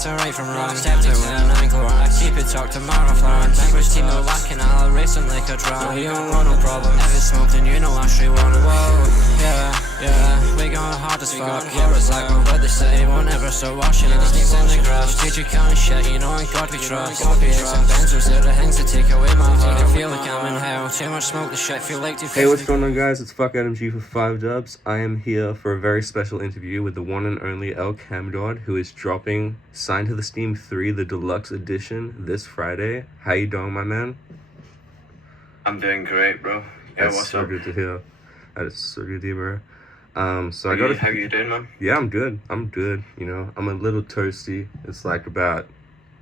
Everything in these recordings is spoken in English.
hard to right from wrong. Stepped out with an ankle I keep it talk tomorrow Florence. Members team no lacking, I'll race them like a drum. You don't want no problem, if it's smoking you know I straight want it. Whoa, yeah, we going hard as fuck. Yeah, it's like what they say, won't ever start washing us. Knees in the grass, teach you can't shit, you know in God we trust. Opiates and benzos, they're the things that take away my heart. I feel like I'm in hell, too much smoke, the shit feel like too. Hey, what's going on guys, it's FuckAdamG for 5 dubs. I am here for a very special interview with the one and only elcammgguod, who is dropping Signed to the Steam 3, the deluxe edition, this Friday. How you doing, my man? I'm doing great, bro. Yeah, That's what's so up? good to hear. That is so good to hear, bro. How you doing, man? Yeah, I'm good. You know, I'm a little toasty. It's like about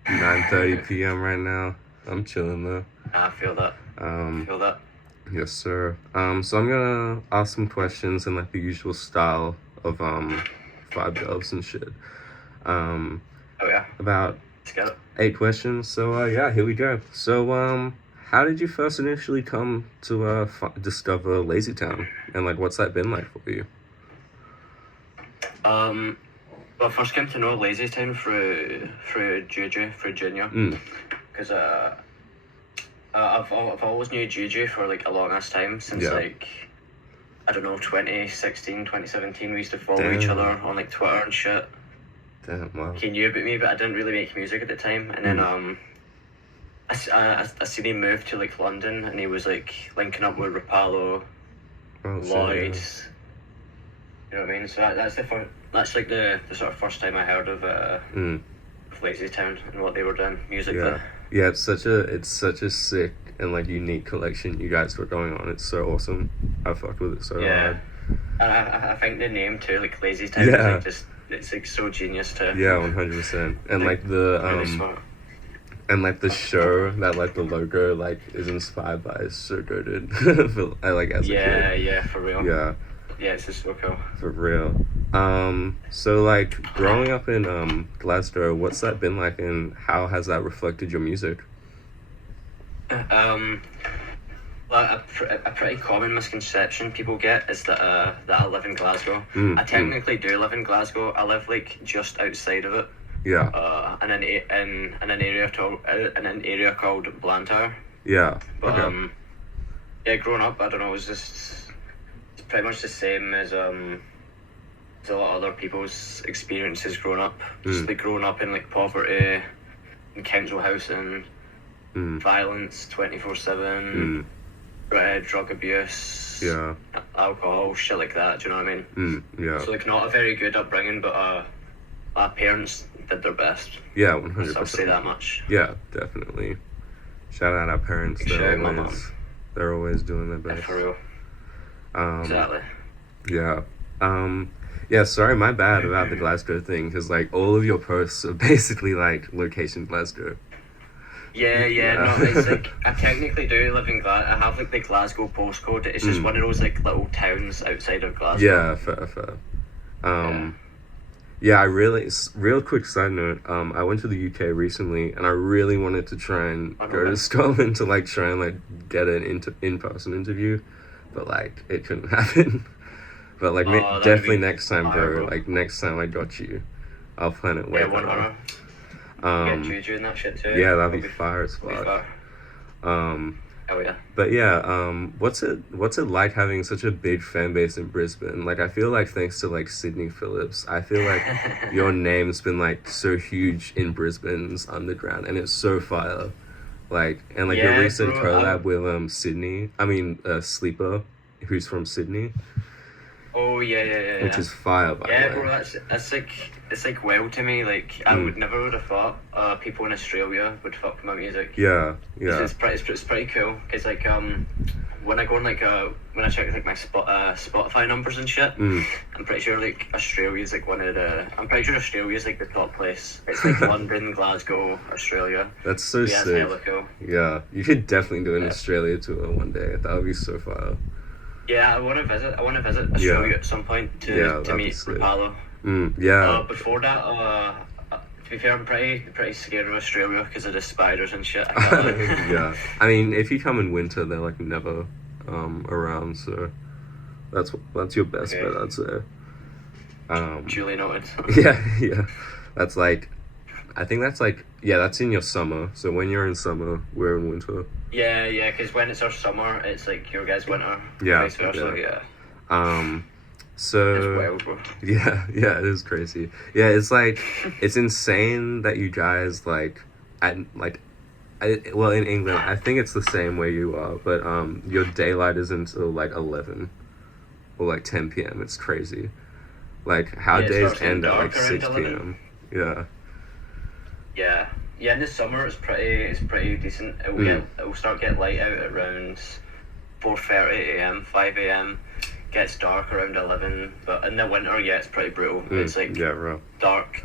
9:30 p.m. right now. I'm chilling though. I feel that. Feel that. Yes, sir. So I'm gonna ask some questions in like the usual style of 5 dubs and shit. Oh yeah. About Let's get it. 8 questions. So yeah, here we go. So how did you first initially come to discover Lazytown, and like what's that been like for you? Well, I first came to know Lazytown through Juju, through Junior, because I've always knew Juju for like a long ass time since like I don't know 2016, 2017. We used to follow each other on like Twitter and shit. Damn, wow. He knew about me, but I didn't really make music at the time. And then I seen him move to like London, and he was like linking up with Rapallo, Lloyd. Shit, You know what I mean? So that's like the sort of first time I heard of Lazytown and what they were doing musically. Yeah, it's such a sick and like unique collection you guys were going on. It's so awesome. I fucked with it so hard. And I think the name too, like Lazytown, is like just it's like so genius too. Yeah, 100%. And like the really smart. and like the show that like the logo like is inspired by is so good, dude. I like as a kid. Yeah, for real. Yeah. Yeah, it's just so cool. For real. So like growing up in Glasgow, what's that been like, and how has that reflected your music? Well, a pretty common misconception people get is that I live in Glasgow. I technically do live in Glasgow. I live like just outside of it. Yeah. In an area called Blantyre. Yeah. But okay. Yeah, growing up, I don't know, it's pretty much the same as a lot of other people's experiences growing up. Just like growing up in like poverty, in council housing, violence 24/7, drug abuse, alcohol, shit like that. Do you know what I mean? Yeah. So like not a very good upbringing, but my parents did their best. Yeah, 100%. I'll say that much. Yeah, definitely. Shout out our parents. They're always doing their best. Yeah, for real. Exactly. Yeah. Yeah, sorry, my bad about the Glasgow thing, because like all of your posts are basically like location Glasgow. Yeah. No, it's like I technically do live in Glasgow. I have like the Glasgow postcode. It's just one of those like little towns outside of Glasgow. Yeah, fair. Yeah, real quick side note, I went to the UK recently, and I really wanted to try and go to Scotland to like try and like get an in-person interview, but like it couldn't happen. But like definitely next time, bro. Like next time I got you, I'll plan it way better. Get Juju and that shit too. Yeah, that'd be fire as fuck. Oh yeah. But yeah, what's it like having such a big fan base in Brisbane? Like I feel like thanks to like Sydney Phillips, I feel like your name's been like so huge in Brisbane's underground, and it's so fire. Like and like your recent collab with Sleeper, who's from Sydney. Oh yeah. Which is fire, by the way. Yeah, bro, that's like it's like wild to me. Like I would have thought people in Australia would fuck my music. Yeah. It's pretty cool because like when I go on like when I check like my Spotify numbers and shit, I'm pretty sure like Australia's like Australia's like the top place. It's like London, Glasgow, Australia. That's so sick. That's hella cool. Yeah, you should definitely do an Australia tour one day. That would be so fire. Yeah, I want to visit Australia at some point to meet Rapallo. Before that, to be fair, I'm pretty scared of Australia because of the spiders and shit. Yeah, I mean, if you come in winter, they're like never around, so that's your best bet, I'd say. Duly noted. Yeah, that's like I think that's like, yeah, that's in your summer. So when you're in summer, we're in winter. Yeah, because when it's our summer, it's like your guys' winter. Yeah, Vice versa, yeah. So It's wild, bro. yeah, it is crazy. Yeah, it's like it's insane that you guys like well, in England, I think it's the same where you are, but your daylight is until like 11 or like 10 p.m. It's crazy. Like how Yeah, it days starts getting end at like dark around 6 11. p.m. Yeah. Yeah, in the summer it's pretty decent. It'll start getting light out at around 4:30 a.m., 5 a.m. Gets dark around 11, but in the winter, yeah, it's pretty brutal. It's like Yeah, bro. dark,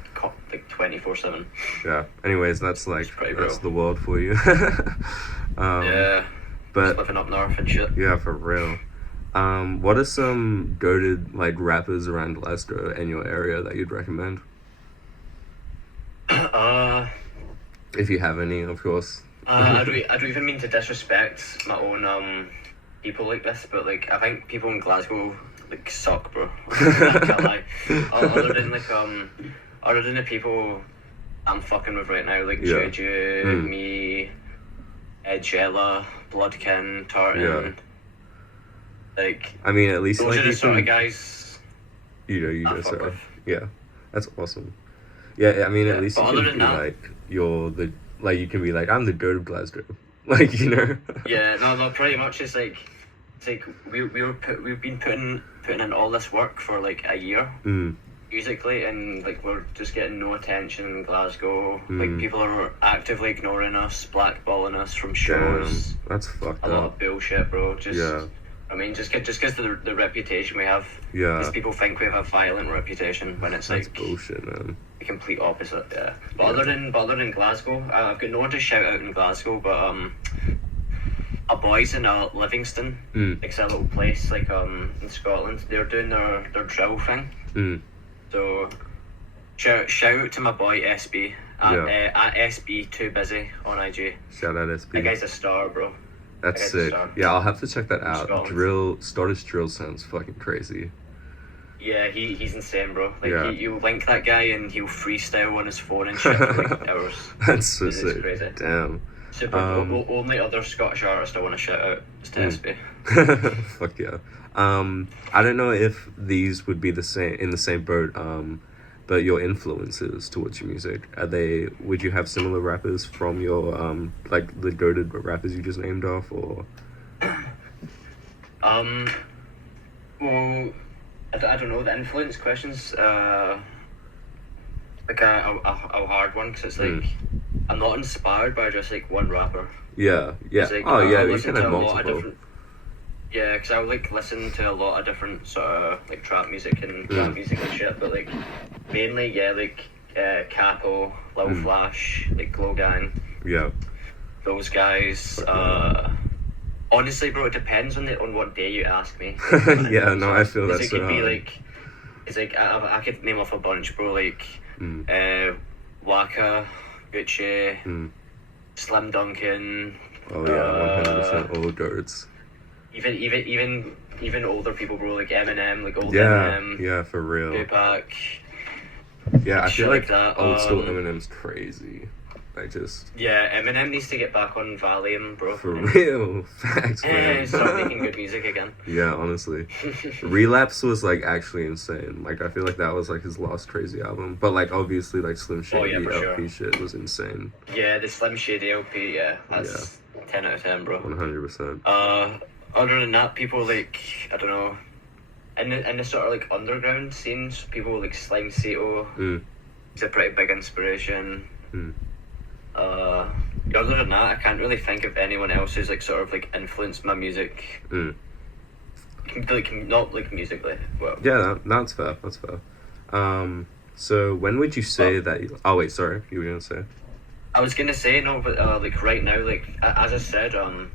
like 24/7. Yeah. Anyways, that's like pretty that's brutal. the world for you. Yeah, But just living up north and shit. yeah, for real. What are some goated like rappers around Glasgow and your area that you'd recommend? If you have any, of course. I don't even mean to disrespect my own people like this, but like I think people in Glasgow like suck, bro. I can't lie. Other than the people I'm fucking with right now, like Yeah. Juju, me, Jella, Bloodkin, Tartan. Yeah. Like I mean, at least those like are the you sort of can, guys you I know, fuck sorry. with. Yeah, that's awesome. Yeah, I mean, Yeah, at least but you other can than be that- like you're the like you can be like I'm the goat of Glasgow, like you know. Yeah, no, pretty much it's like we've been putting in all this work for like a year. Musically, and like we're just getting no attention in Glasgow. Like people are actively ignoring us, blackballing us from Damn, shows. that's fucked A lot up. of bullshit, bro. Just Yeah. I mean, just because of the reputation we have. Yeah. Because people think we have a violent reputation when it's That's like bullshit, man. the complete opposite. Yeah. But other than Glasgow, I've got no one to shout out in Glasgow, but our boys in Livingston, it's a little place like in Scotland. They're doing their drill thing. So shout out to my boy SB at SB Too Busy on IG. Shout out SB. That guy's a star, bro. That's that guy's a sick. star. Yeah, I'll have to check that out. Scotland. Scottish drill sounds fucking crazy. Yeah, he's insane, bro. Like Yeah. you link that guy and he'll freestyle on his phone and shit for like hours. That's so It's sick. crazy. Damn. Super. Only other Scottish artist I want to shout out is to SB. Fuck yeah. I don't know if these would be the same boat. But your influences towards your music, would you have similar rappers from your like the goated rappers you just named off, or Well, I don't know. The influence questions like a hard one because it's like I'm not inspired by just like one rapper. yeah. It's like, Oh yeah, I'll you listen can to have a lot of multiple. different. Yeah, because I would like listen to a lot of different sort of like trap music and rap music and shit, but like mainly like Capo, Lil Flash, like Glow Gang, Yeah. those guys. Honestly, bro, it depends on what day you ask me. Yeah, no, I feel Because that's it so could be hard. like, it's like I could name off a bunch, bro. Like, Waka, Gucci, Slim Duncan. Oh yeah, 100% all goats. Even older people, bro, like Eminem, like old Yeah, Eminem, yeah, for real. Tupac. Yeah, I shit feel like like that. old school Eminem's crazy. I just Yeah, Eminem needs to get back on Valium, bro. for real facts, Yeah, man. start making good music again. Yeah, honestly. Relapse was like actually insane. Like I feel like that was like his last crazy album. But like obviously like Slim Shady for LP sure. shit was insane. Yeah, the Slim Shady LP, yeah, that's 10 out of 10, bro. 100%. Other than that, people like, I don't know, in the sort of like underground scenes, people like Slime Sato, he's a pretty big inspiration. Other than that, I can't really think of anyone else who's like sort of like influenced my music. Like not like musically. Well, Yeah, that's fair. That's fair. So when would you say that? Oh wait, sorry, you were gonna say. I was gonna say no, but like right now, like as I said, how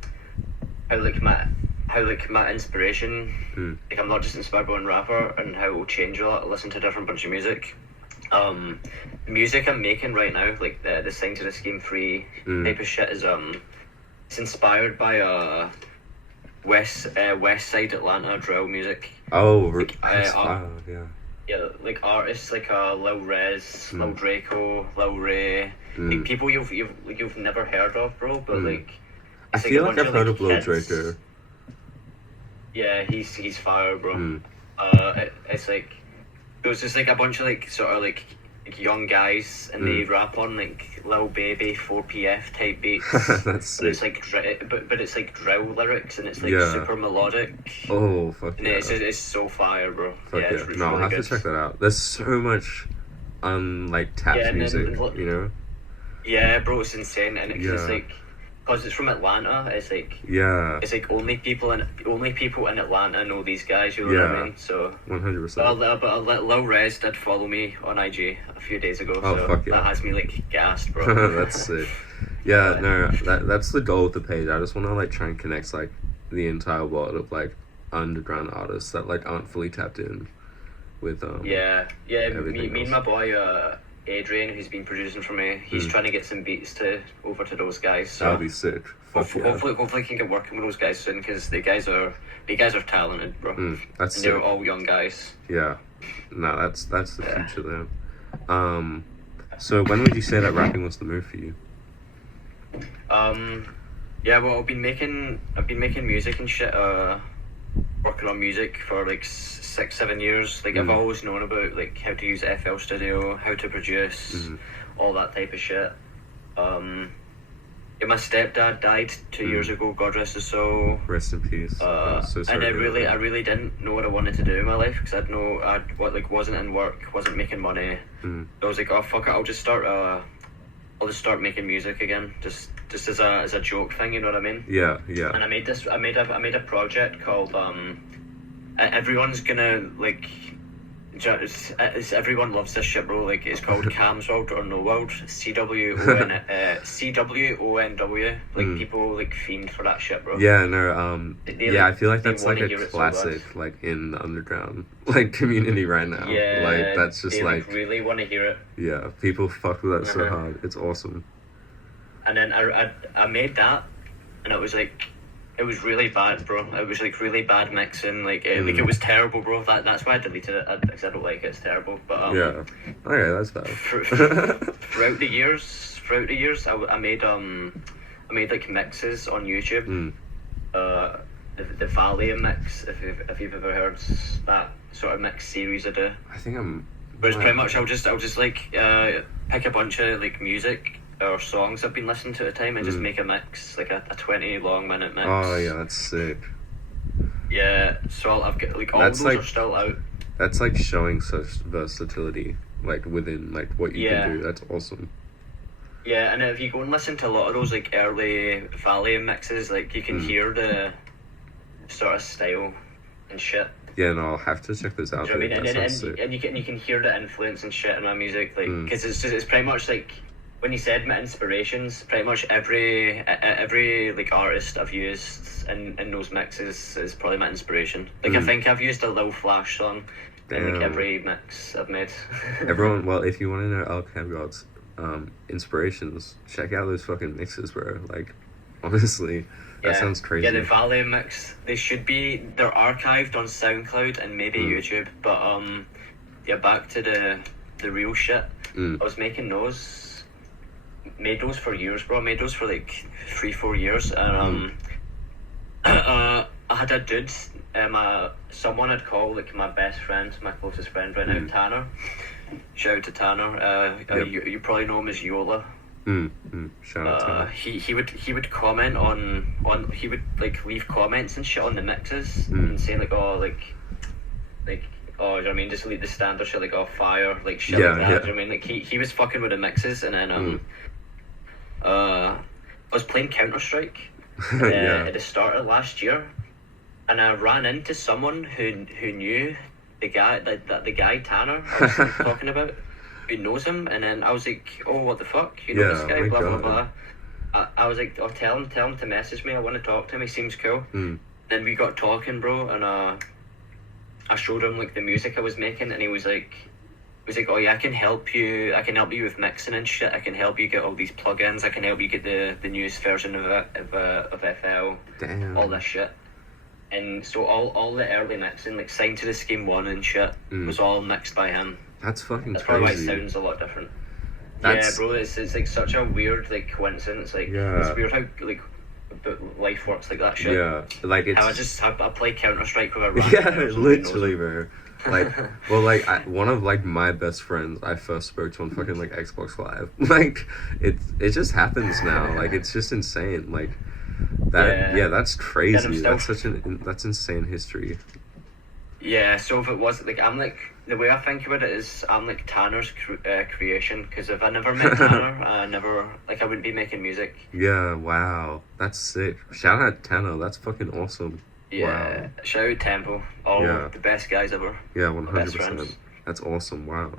my inspiration, like I'm not just inspired by one rapper, and how it will change a lot. I listen to a different bunch of music. The music I'm making right now, like the Sing to the Scheme Free type of shit, is it's inspired by West Side Atlanta drill music. Oh, yeah. yeah, like artists like Lil Rez, Lil Draco, Lil Ray, like people you've never heard of, bro. But like, I it's like feel a like bunch I've of, heard like, of Lil kids. Draco. Yeah, he's fire, bro. It's like there's just like a bunch of like sort of like young guys, and they rap on like Lil Baby 4PF type beats. That's But sick. it's like but it's like drill lyrics, and it's like Yeah. super melodic. Oh, fuck And yeah. it's so fire, bro. Fuck yeah, yeah. it's No, I'll really have good. to check that out. There's so much like tapped Yeah, and then, music, you know? Yeah, bro, it's insane, and it's Yeah. like because it's from Atlanta. It's like Yeah, only people in Atlanta know these guys. You know what Yeah. I mean? So. 100%. But Lil Rez did follow me on IG a few days ago, Oh, so fuck yeah. that has me like gassed, bro. That's sick. Yeah, no, that's the goal with the page. I just want to like try and connect like the entire world of like underground artists that like aren't fully tapped in with Yeah, Everything me and else. my boy Adrian, who's been producing for me, he's trying to get some beats over to those guys. So That'll be sick. Fuck yeah. hopefully I can get working with those guys soon, because the guys are talented, bro. That's And they're sick. all young guys. Yeah. No, that's the future there. So when would you say that rapping was the move for you? Yeah, well, I've been making music and shit. Working on music for like 6-7 years. Like I've always known about like how to use FL Studio, how to produce, all that type of shit. Yeah, my stepdad died 2 years ago. God rest his soul. Rest in peace. I'm so sorry And I to hear that. really didn't know what I wanted to do in my life, because wasn't in work, wasn't making money. So I was like, oh fuck it, I'll just start making music again, just as a joke thing, you know what I mean? Yeah. And I made a project called everyone's gonna like everyone loves this shit, bro. Like it's called Cam's World or No World. CWONW. Like people like fiend for that shit, bro. Yeah, no, They, yeah, like, I feel like they that's like wanna a hear it so classic, bad. like in the underground, like community right now. Yeah, like that's just they like, really want to hear it. yeah, people fuck with that so Uh-huh. hard. It's awesome. And then I made that, and it was like, it was really bad, bro. It was like really bad mixing. Like it was terrible, bro. That's why I deleted it, because I don't like it. It's terrible. But Yeah. Okay, that's bad. throughout the years, I made like mixes on YouTube. The Valium mix, if you've ever heard that sort of mix series I do. I think I'm. But it's pretty much I'll just like pick a bunch of like music or songs I've been listening to at a time, and just make a mix, like a 20 long minute mix. Oh yeah, that's sick. Yeah, so I've got like all That's those like- are still out. That's like showing such versatility, like within like what you Yeah. can do. That's awesome. Yeah, and if you go and listen to a lot of those like early Valium mixes, like you can hear the sort of style and shit. Yeah, no, I'll have to check this out. Do you know what I mean? That And sounds sick. you can hear the influence and shit in my music, like because it's pretty much like when you said my inspirations, pretty much every like artist I've used in those mixes is probably my inspiration. Like I think I've used a Lil Flash song in like Damn. every mix I've made. Everyone, well, if you want to know elcammgguod's inspirations, check out those fucking mixes, bro. Like, honestly, that sounds crazy. Yeah, the Valium mix. They're archived on SoundCloud and maybe YouTube. But yeah, back to the real shit. I was making those. Made those for years, bro. Made those for like 3-4 years, and I had a dude. Someone had called, like my best friend, my closest friend right now, Tanner. Shout out to Tanner. You probably know him as Yola. Shout out to him. He would comment on he would like leave comments and shit on the mixes and saying like oh oh, do you know what I mean, just leave the standard shit like oh fire, like shit Yeah, like that. yeah. Do you know what I mean, like he was fucking with the mixes, and then I was playing Counter-Strike Yeah. at the start of last year, and I ran into someone who knew the guy the guy Tanner I was talking about, who knows him, and then I was like, oh what the fuck, you know Yeah, this guy, my blah blah God. blah. I was like, oh tell him to message me, I want to talk to him, he seems cool. Then we got talking, bro, and I showed him like the music I was making, and he was like, oh yeah, I can help you with mixing and shit. I can help you get all these plugins. I can help you get the newest version of FL, Damn. all this shit. and so all the early mixing, like Signed to the Scheme 1 and shit, was all mixed by him. That's fucking That's probably why it crazy. sounds a lot different. That's- Yeah, bro, it's like such a weird like coincidence. Like Yeah. it's weird how like life works like that shit. Yeah, like it's. I play Counter-Strike with a random Yeah, person who literally, knows it. bro. Like, well, like one of like my best friends I first spoke to on fucking like Xbox Live. Like, it just happens now. Like, it's just insane. Like, that. Yeah, that's crazy. That's insane history. Yeah, so if it was like I'm like the way I think about it is I'm like Tanner's creation, because if I never met Tanner, I wouldn't be making music. Yeah, wow, that's sick. Shout out Tanner. That's fucking awesome. Yeah, Wow. shout out Tempo, all Yeah. the best guys ever. Yeah, My best 100%. friends. That's awesome. Wow.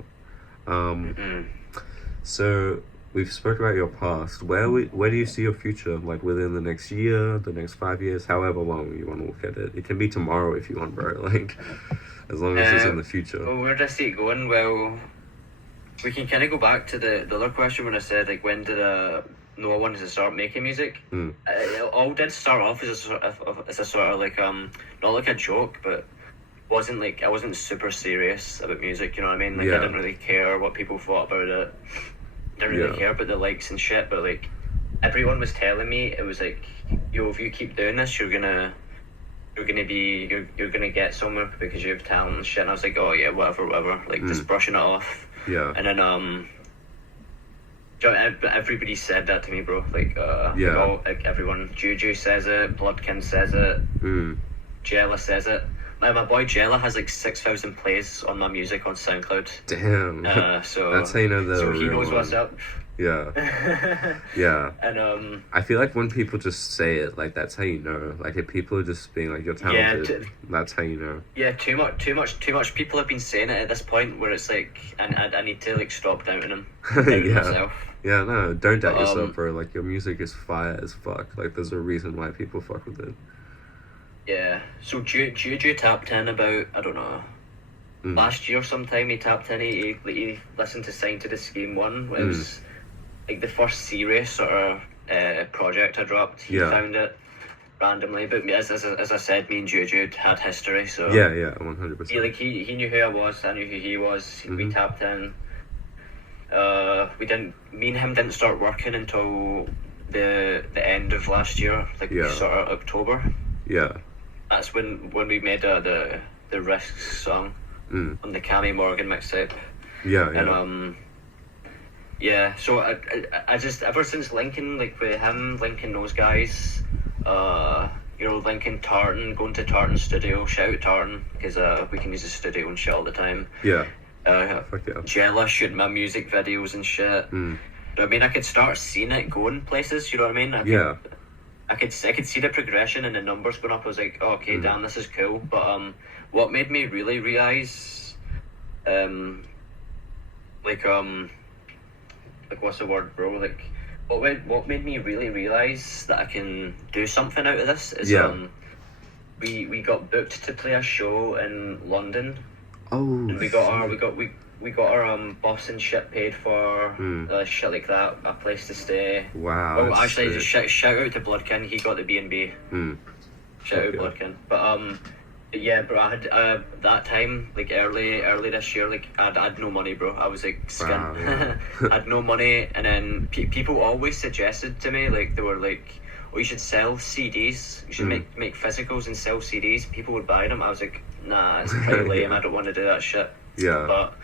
So we've spoke about your past. Where do you see your future? Like within the next year, the next 5 years, however long you want to look at it. It can be tomorrow if you want, bro. Like, as long as it's in the future. Well, where do I see it going? Well, we can kind of go back to the other question when I said like when did know I wanted to start making music. It all did start off as a sort of like not like a joke, but I wasn't super serious about music. You know what I mean? Like Yeah. I didn't really care what people thought about it. Didn't really Yeah. care about the likes and shit. But like everyone was telling me, it was like, yo, if you keep doing this, you're gonna get somewhere because you have talent and shit. And I was like, oh yeah, whatever. Like just brushing it off. Yeah. And then everybody said that to me, bro. Like Yeah. like everyone. Juju says it. Bloodkin says it. Jella says it. My boy Jella has like 6,000 plays on my music on SoundCloud. Damn. So That's how you know they're so a he real knows what's one. up. Yeah. Yeah. And I feel like when people just say it, like that's how you know. Like if people are just being like you're talented, that's how you know. yeah, too much people have been saying it at this point where it's like, I need to like stop doubting them. Doubting Yeah. myself. Yeah, no, don't doubt yourself, bro. Like your music is fire as fuck. Like there's a reason why people fuck with it. Yeah. So Juju tapped in about, I don't know, last year sometime. He tapped in. He listened to Signed to the Scheme 1. It was like the first serious sort of project I dropped. He found it randomly, but as I said, me and Juju had history, so Yeah, 100%. he knew who I was, I knew who he was. We tapped in. Me and him didn't start working until the end of last year, like sort of October. Yeah. That's when we made the Risks song on the Cammy Morgan mixtape. Yeah. And so I just, ever since linking like with him, linking those guys, linking Tartan, going to Tartan's studio, shout out Tartan, because we can use the studio and shit all the time. Yeah. Fuck yeah. Jella shooting my music videos and shit. I mean, I could start seeing it going places, you know what I mean? I could see the progression and the numbers going up. I was like, oh, okay, damn, this is cool. But what made me really realize, what's the word, bro? Like, what made me really realize that I can do something out of this is we got booked to play a show in London. Oh. And we got our bus and shit paid for, shit like that, a place to stay. Wow. Oh, actually, just shout out to Bloodkin. He got the B&B. Shout out Bloodkin. But yeah, bro, I had that time, like early this year, like I had no money, bro. I was like skin. Wow, yeah. I had no money, and then people always suggested to me, like they were like, oh, you should sell CDs. You should make physicals and sell CDs. People would buy them. I was like, nah, it's pretty lame. I don't want to do that shit. Yeah. But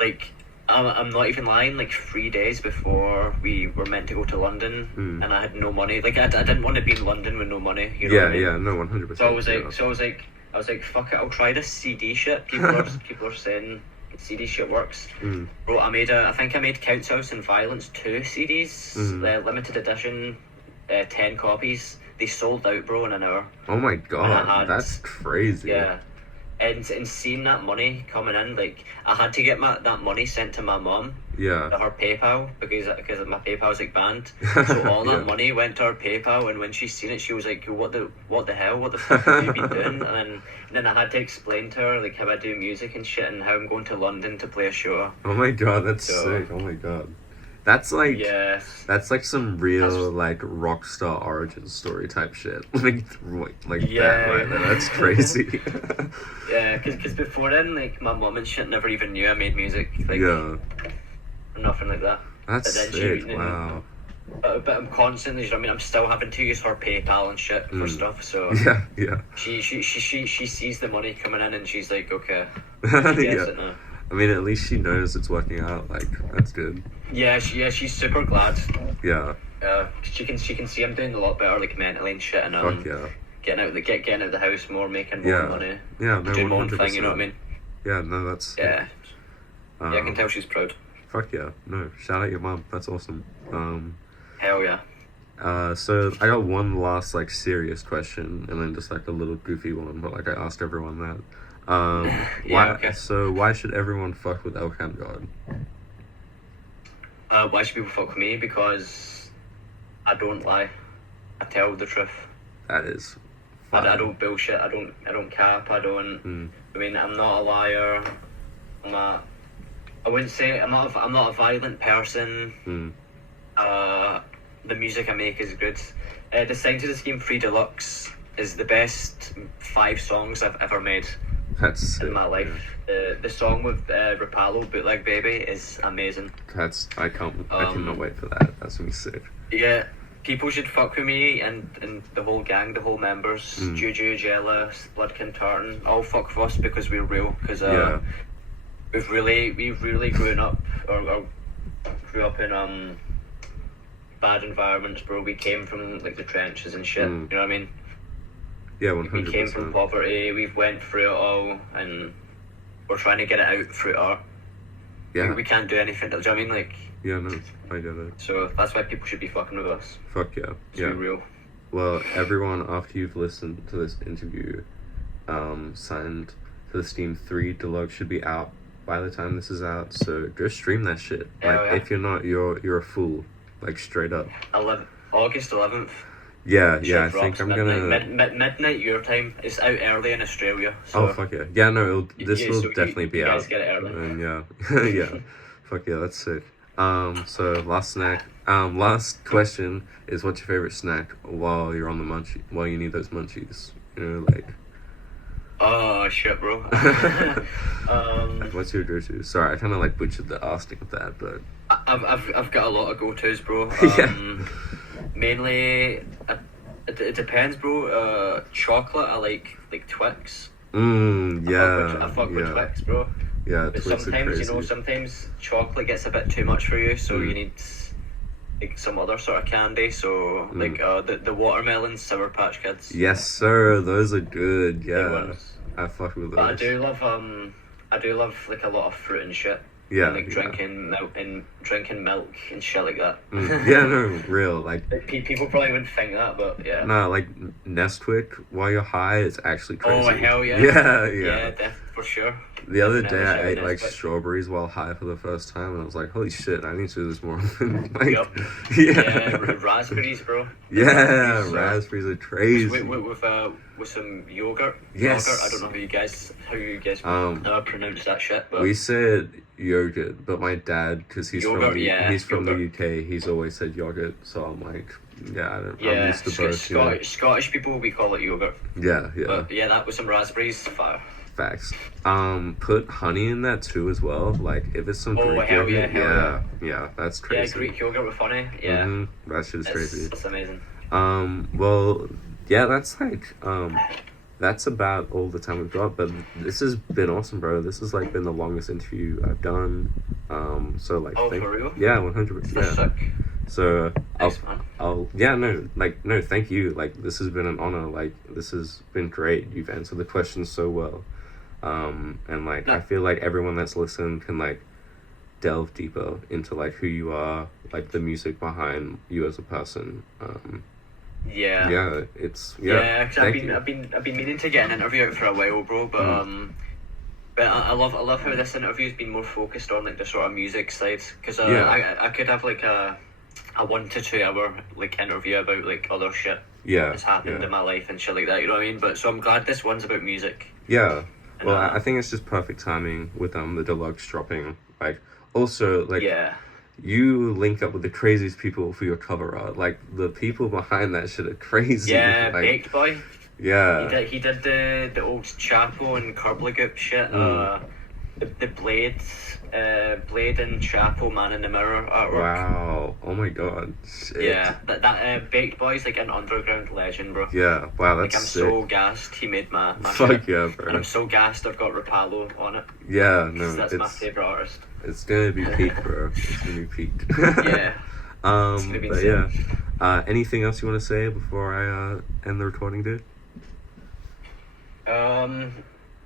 like, I'm not even lying. Like 3 days before we were meant to go to London, and I had no money. Like I didn't want to be in London with no money. You know what I mean? No, 100%. So I was like, fuck it, I'll try this CD shit. People are saying CD shit works. Bro, I think I made Count's House and Violence 2 CDs, limited edition, 10 copies. They sold out, bro, in an hour. Oh my god, that's crazy. Yeah. And seeing that money coming in, like I had to get that money sent to my mom. Yeah. To her PayPal because my PayPal's like banned. So all that money went to her PayPal, and when she seen it, she was like, "What the hell? What the fuck have you been doing?" And then I had to explain to her like how I do music and shit, and how I'm going to London to play a show. Oh my god, that's sick. Oh my god. That's like Yeah. that's like some real like rock star origin story type shit. Like that Yeah. right there. That's crazy. Yeah, cause before then, like, my mum and shit never even knew I made music, like, Yeah. nothing like that. That's But then sick. Wow. But I'm constantly, you know what I mean, I'm still having to use her PayPal and shit for stuff, so Yeah. she sees the money coming in and she's like, okay, Yeah. she gets it now. I mean, at least she knows it's working out. Like, that's good. Yeah, she's super glad. Yeah. She can see I'm doing a lot better, like, mentally and shit, and Fuck yeah. getting out of the house more, making more money, Yeah. No. doing my own 100%. thing. You know what I mean? Yeah. No. That's. Yeah. Yeah, I can tell she's proud. Fuck yeah. No. Shout out your mom. That's awesome. Hell yeah. So I got one last like serious question, and then just like a little goofy one, but like I asked everyone that. Why? Okay. So why should everyone fuck with elcammgguod? Why should people fuck with me? Because I don't lie. I tell the truth. That is. I don't bullshit. I don't cap. I don't. I mean, I'm not a liar. I wouldn't say I'm not a violent person. The music I make is good. The Sign to the Scheme 3 Deluxe is the best 5 songs I've ever made That's sick, in my life. The song with Rapallo, Bootleg Baby, is amazing. I cannot wait for that. That's gonna be sick. Yeah, people should fuck with me and the whole gang, the whole members, Juju, Jealous, Bloodkin Tartan, all fuck with us because we're real. Because we've really grown up or grew up in bad environments, bro. We came from like the trenches and shit. You know what I mean? Yeah, 100%. We came from poverty. We've went through it all, and we're trying to get it out through art. Yeah. We can't do anything. Do you know what I mean? Like. Yeah, no, I get it. So that's why people should be fucking with us. Fuck yeah. To be real. Well, everyone, after you've listened to this interview, signed to the Steam 3 Deluxe should be out by the time this is out. So just stream that shit. If you're not, you're a fool. Like straight up. August 11th. Yeah, I think I'm gonna midnight your time. It's out early in Australia. So fuck yeah. Yeah, no, this will definitely be you out. guys get it early. And yeah, fuck yeah, that's sick. So last question is, what's your favorite snack while you're on the while you need those munchies? You know, like. Oh shit, bro. What's your go-to? Sorry, I kind of like butchered the asking of that, but. I've got a lot of go-tos, bro. Mainly, it depends, bro. Chocolate, I like Twix. Yeah. I fuck with Twix, bro. Yeah, but Twix sometimes, sometimes chocolate gets a bit too much for you, so you need like some other sort of candy. So like the watermelon Sour Patch Kids. Yes, sir. Those are good. Yeah, good ones. I fuck with those. But I do love like a lot of fruit and shit. Yeah, and, like drinking milk and shit like that. Yeah, no, real like. People probably wouldn't think that, but yeah. No, like Nesquik while you're high is actually crazy. Oh hell yeah. Yeah, for sure. The other day I ate like strawberries while high for the first time, and I was like, "Holy shit! I need to do this more often." Like, yeah, raspberries, bro. Yeah, raspberries are crazy. With some yogurt. Yes. Yogurt. I don't know how you guys pronounce that shit. But we said yogurt, but my dad, because he's from the UK, he's always said yogurt. So I'm like, I'm used to both. Scottish people, we call it yogurt. Yeah. But yeah, that with some raspberries. Fire. Facts. Put honey in that too as well. Like if it's some Greek yogurt, yeah, that's crazy. Yeah, Greek yogurt with honey. Yeah, that shit is crazy. That's amazing. Well, yeah, that's like that's about all the time we've got. But this has been awesome, bro. This has like been the longest interview I've done. So like, for real? Yeah, 100%. Yeah. Sick. So Thanks, man. Thank you. Like this has been an honor. Like this has been great. You've answered the questions so well. And like I feel like everyone that's listened can like delve deeper into like who you are, like the music behind you as a person. Cause I've been meaning to get an interview out for a while, bro, but I love how this interview's been more focused on like the sort of music side, because I could have like a 1 to 2 hour like interview about like other shit that's happened in my life and shit like that, you know what I mean? But so I'm glad this one's about music. Yeah. Well, I think it's just perfect timing with the deluxe dropping. Like, also, like, you link up with the craziest people for your cover art. Like, the people behind that shit are crazy. Yeah, like, Baked Boy. Yeah. He did the old Chapo and Curbligoop shit. The Blade and Chapo Man in the Mirror artwork. Wow. Oh my god. Shit. Yeah, that Baked Boy's like an underground legend, bro. Yeah. Wow, that's Like, I'm sick. so gassed he made my Fuck shit. yeah, And bro. I'm so gassed I've got Rapallo on it. Yeah, no, That's my favourite artist. it's gonna be peak, bro. It's gonna be peak. Yeah. It's gonna be But insane. yeah. Anything else you want to say before I end the recording, dude?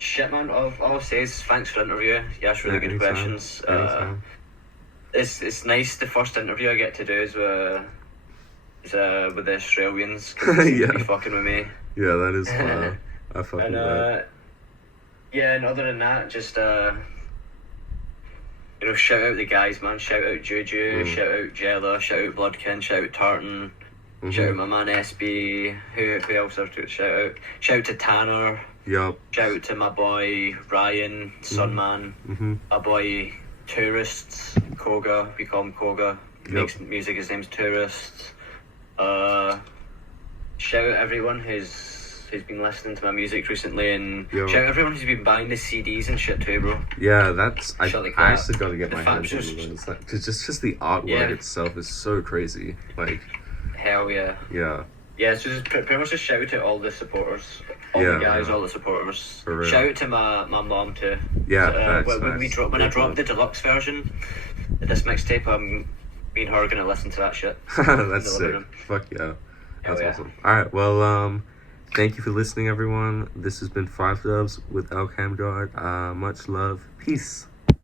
Shit, man. All I'll say is thanks for the interview. You asked really good Anytime. questions. Anytime. It's nice. The first interview I get to do is with the Australians. 'Cause they seem to be Yeah. fucking with me. Yeah, that is fun. I fucking And love. yeah, and other than that, just shout out the guys, man. Shout out Juju. Shout out Jella. Shout out Bloodkin. Shout out Tartan. Shout out my man SB. Who else I've to shout out? Shout out to Tanner. Yup. Shout out to my boy Ryan, Sunman. My boy Tourists, Koga. We call him Koga. He makes music. His name's Tourists. Shout out everyone who's been listening to my music recently, and Yo. shout out everyone who's been buying the CDs and shit too, bro. Yeah, that's I Shit like I that. actually got to get The my fact hands on just- those. Because just the artwork Yeah. itself is so crazy. Like, Hell yeah. yeah. Yeah, so just pretty much just shout out to all the supporters, all Yeah, the guys, yeah. all the supporters. For real. Shout out to my mom too. Yeah, when facts. when I Big drop love. the deluxe version of this mixtape, me and her are gonna listen to that shit. That's sick. Delivering. Fuck yeah. That's Hell yeah. awesome. Alright, well, thank you for listening, everyone. This has been 5 Dubs with elcammgguod. Much love. Peace.